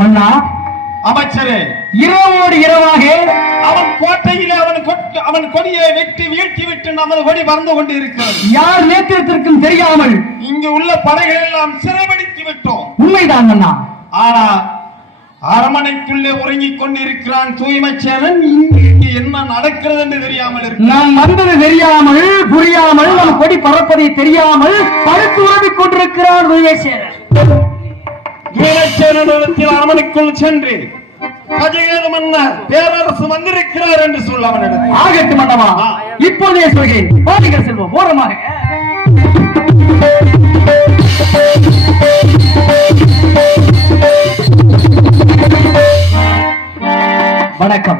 மன்னா அமைச்சரே, இரவோடு இரவாக அவன் கோட்டையிலே அவன் கொடியை வெட்டி வீழ்த்தி விட்டு நமது கொடி பறந்து கொண்டு இருக்கிறது. யார் நேத்திரத்திற்கும் தெரியாமல் இங்கு உள்ள படைகள் எல்லாம் சிறைப்படுத்தி விட்டோம். உண்மைதான் மன்னா. ஆனா அரமனைக்குள்ளே உறங்கிக் கொண்டிருக்கிறான் தூய்மை சேனன். இங்கு என்ன நடக்கிறது என்று தெரியாமல் இருக்கு. நாம் வந்தது தெரியாமல் புரியாமல் நம் கொடி பறப்பதை தெரியாமல் படுத்து உறவிக் கொண்டிருக்கிறார் தூய்மை சேனன். தூய்மை சேனனிடத்தில் அரமனைக்குள் சென்று கஜகேது மன்னர் பேரரசு வந்திருக்கிறார் என்று சொல்ல அவனிடம். ஆகட்டும் மன்னவா, இப்போதே சொல்கிறேன். பாருங்கள் செல்வோம், ஓரமாக. வணக்கம்.